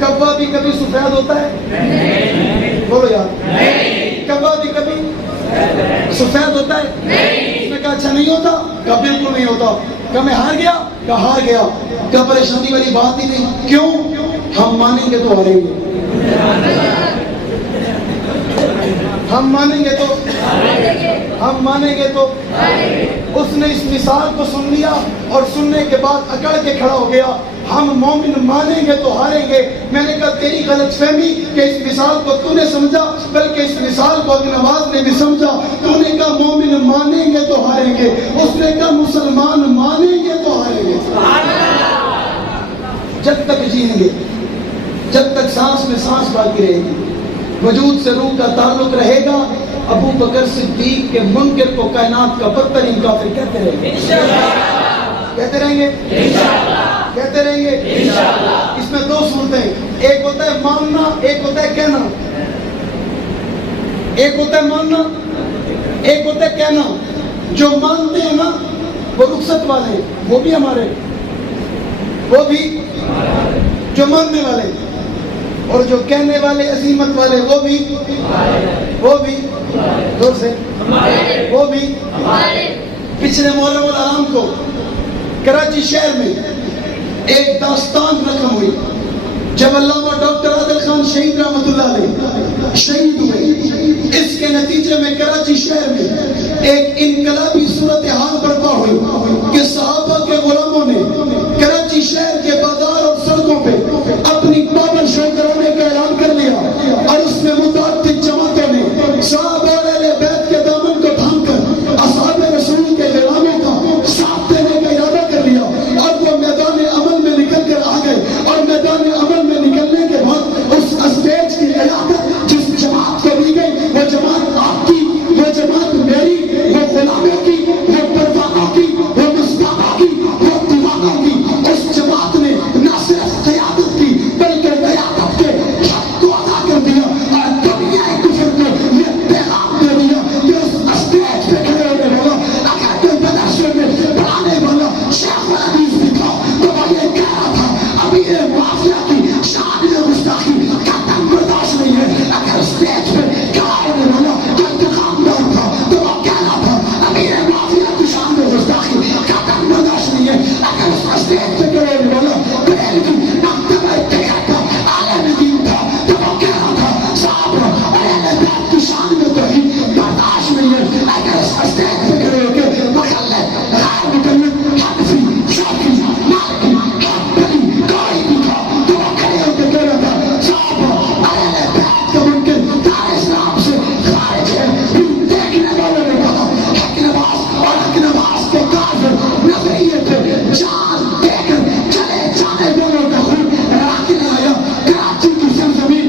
کبا بھی کبھی سفید ہوتا ہے؟ بولو یار. کبا بھی کبھی سفید ہوتا ہے؟ اس نے کہا اچھا نہیں ہوتا؟ کہا بالکل نہیں ہوتا. کہا میں ہار گیا؟ کہا ہار گیا. کہا پریشانی والی بات ہی نہیں. کیوں؟ ہم مانیں گے تو ہاریں گے. ہم مانیں گے تو ہم مانیں گے تو. اس نے اس مثال کو سن لیا اور سننے کے بعد اکڑ کے کھڑا ہو گیا. ہم مومن مانیں گے تو ہاریں گے. میں نے کہا تیری غلط فہمی کہ اس مثال کو تو نے سمجھا، بلکہ اس مثال کو ابن نواز نے بھی سمجھا. تو نے کہا مومن مانیں گے تو ہاریں گے، اس نے کہا مسلمان مانیں گے تو ہاریں گے. جب تک جیئیں گے، جب تک سانس میں سانس باقی رہے گی، وجود سے روح کا تعلق رہے گا. ابو بکر صدیق کے منکر کو کائنات کا بدترین کافر کہتے رہیں گے. کہتے رہیں گے، کہتے رہیں گے. اس میں 2 صورتیں، ایک ہوتا ہے ماننا، ایک ہوتا ہے کہنا. ایک ہوتا ہے ماننا، ایک ہوتا ہے کہنا. جو مانتے ہیں نا وہ رخصت والے وہ بھی ہمارے، وہ بھی جو ماننے والے اور جو کہنے والے عزیمت والے وہ بھی دور سے وہ بھی۔ پچھلے محرم الحرام کو کراچی شہر میں ایک داستان رقم ہوئی جب علامہ ڈاکٹر عادل خان شہید رحمۃ اللہ علیہ شہید ہوئے۔ اس کے نتیجے میں کراچی شہر میں ایک انقلابی صورتحال برپا ہوئی کہ صحابہ کے غلاموں نے کراچی شہر کے بازار اور سڑکوں پہ اپنی پابند شو کرانے کا اعلان کر لیا، اور اس میں متعدد جماعتوں نے صحابہ اور اہل بیت کے دامن کو تھام کر اصحاب رسول کے غلاموں کا ساتھ دینے کا ارادہ کر لیا، اور وہ میدان عمل میں نکل کر آ گئے۔ اور میدان عمل میں نکلنے کے بعد اس اسٹیج کی قیادت جس جماعت کو دی گئی، وہ جماعت آپ کی، وہ جماعت میری، وہ غلاموں کی، وہ پروانوں کی، وہ مستعمروں کی، وہ دیوانوں کی۔ اس جماعت نے نہ صرف قیادت کی بلکہ قیادت کے حق کو ادا کر دیا، اور دنیا کفر کو یہ پیغام دے دیا کہ اس اسٹیج پہ کھڑے ہونے والا اگر کوئی بدعشر میں پڑھانے والا شیخ الحدیث بھی تھا تو وہ یہ کہہ رہا تھا امیر معافیہ کی شان گستاخی قطعاً برداشت نہیں ہے۔ اگر اسٹیج پہ کھڑا ہونے والا کوئی انتخاب دار تھا تو وہ کہہ رہا تھا امیر معافیہ کی شان گستاخی قطعاً برداشت نہیں ہے۔ اگر اس اسٹیج پہ کھڑے ہونے والا بریل کی نامتبہ اتحاد کا عالم دین تھا تو وہ کہہ رہا تھا صحابہ اور اہل بیت کی شان میں توہین برداشت نہیں ہے۔ اگر اس اسٹیج پہ کھڑے ہو کے مخلد غیر مقلد حنفی شافعی مالکی حنبلی کوئی بھی تھا تو وہ کھڑے ہو کے کہہ رہا تھا صحابہ اور اہل بیت کا ممکن دار اسلام سے خارج ہے۔ دیکھنے والوں نے کہا حق نواز اور حق نواز کے کافر نظریے تھے، جان دے کر چلے جانے والوں کا خون راکھ لایا۔ کراچی کی سرزمین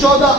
14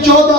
14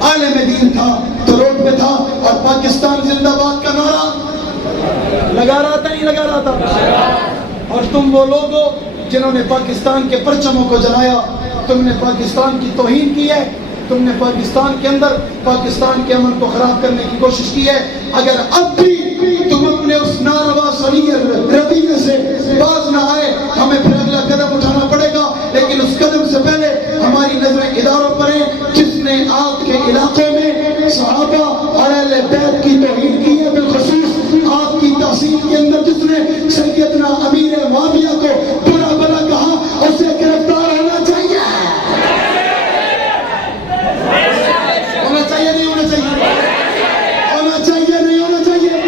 عالم دین تھا تو روڈ پہ تھا اور پاکستان زندہ باد کا نعرہ لگا رہا تھا نہیں لگا رہا تھا؟ اور تم وہ لوگ ہو جنہوں نے پاکستان کے پرچموں کو جلایا، تم نے پاکستان کی توہین کی ہے، تم نے پاکستان کے اندر پاکستان کے امن کو خراب کرنے کی کوشش کی ہے۔ اگر اب بھی تم اپنے اس ناروا رویے سے باز نہ آئے، ہمیں پھر اگلا قدم اٹھانا پڑے گا، لیکن اس قدم سے پہلے ہماری نظریں اداروں پر ہیں جس نے آپ کے علاقے میں صحابہ اور اہل بیت کی توہین کی ہے، بالخصوص آپ کی تحصیل کے اندر جس نے سیدنا امیر معاویہ کو برا بھلا کہا، اسے گرفتار ہونا چاہیے۔ ہونا چاہیے نہیں ہونا چاہیے؟ ہونا چاہیے نہیں ہونا چاہیے؟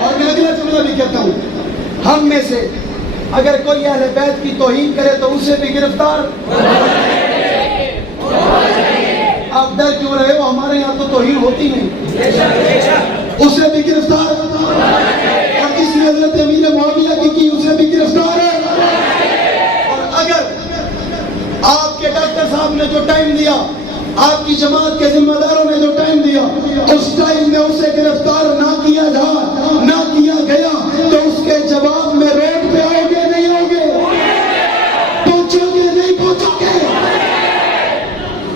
اور میں اگلا جملہ بھی کہتا ہوں، ہم میں سے اگر کوئی اہل بیت کی توہین کرے تو اسے بھی گرفتار آپ ڈر کیوں رہے ہو؟ ہمارے یہاں تو توہین ہوتی نہیں، اسے بھی گرفتار، اور جس نے حضرت امیر معاویہ کی اسے بھی گرفتار ہے۔ اور اگر آپ کے ڈاکٹر صاحب نے جو ٹائم دیا، آپ کی جماعت کے ذمہ داروں نے جو ٹائم دیا، اس ٹائم میں اسے گرفتار نہ کیا نہ کیا گیا تو اس کے جواب میں روڈ پہ آؤ گے نہیں آؤ گے؟ پہنچو گے نہیں پہنچو گے؟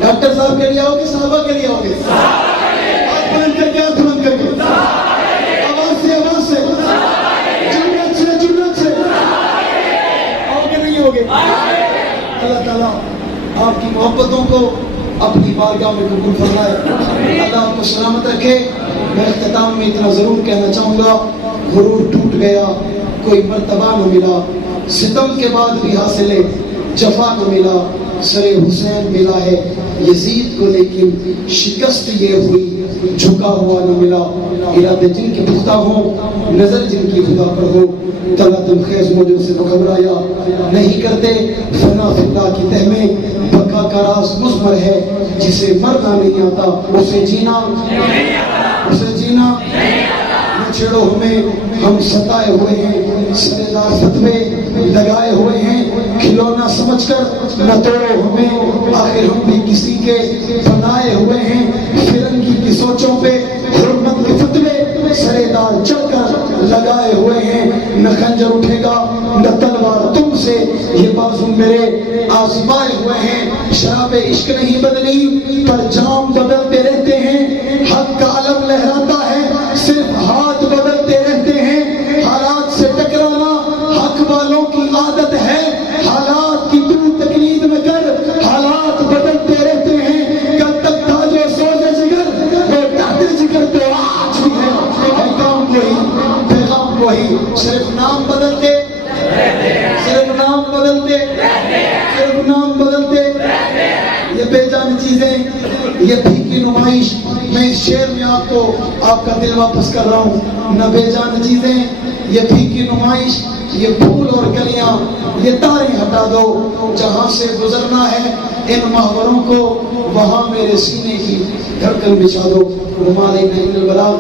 ڈاکٹر صاحب کے لیے آؤ گے، صحابہ کے لیے آؤ گے؟ ہاتھ بلند کر کے، ہاتھ بلند کر کے، آواز سے جرأت سے آؤ گے نہیں آؤ گے؟ اللہ تعالیٰ آپ کی محبتوں کو اپنی بارگاہ میں قبول فرمائے، اللہ آپ کو سلامت رکھے۔ میں اختتام میں اتنا ضرور کہنا چاہوں گا، غرور ٹوٹ گیا، کوئی مرتبہ نہ ملا، ستم کے بعد بھی حاصل جفا نہ ملا، سر حسین ملا ہے یزید کو لیکن شکست یہ ہوئی جھکا ہوا نہ ملا۔ ارادے جن کے پختہ ہوں، نظر جن کی خدا پر ہو، طلع تم خیز موجوں سے گھبرایا نہیں کرتے، فنا فی اللہ کی تہ میں بقا کا راز مضمر ہے، جسے مرنا نہیں آتا اسے جینا نہ چھیڑو ہمیں، ہم ستائے ہوئے ہیں، سرےدار فتوے لگائے ہوئے ہیں، کھلونا سمجھ کر نہ توڑو ہمیں، آخر ہم بھی کسی کے بنائے ہوئے ہیں، فرنگی کی سوچوں پہ حرمت کے فتوے سرےدار چڑھ کر لگائے ہوئے ہیں، نہ خنجر اٹھے گا نہ تلوار تم سے، یہ بازو میرے آزمائے ہوئے ہیں، شراب عشق نہیں بدلی پر جام بدلتے رہتے ہیں، حق کا علم لہراتا ہے صرف ہاتھ بدلتے رہتے ہیں، حالات سے ٹکرانا حق والوں کی عادت ہے، حالات کی تو تقلید میں کر، حالات بدلتے رہتے ہیں، کل تک تھا جو سوز جگر وہ ڈاکٹر جگر تو آج بھی ہے، پیغام وہی پیغام وہی، صرف نام بدلتے یہ بے جان چیزیں، یہ پھیکی نمائش، میں اس شعر میں آپ کو آپ کا دل واپس کر رہا ہوں، نہ بے جان چیزیں، یہ پھیکی نمائش، یہ پھول اور کلیاں، یہ تاریں ہٹا دو، جہاں سے گزرنا ہے ان محوروں کو وہاں میرے سینے کی دھڑکن بچھا دو، ہمارے نہیں البلاغ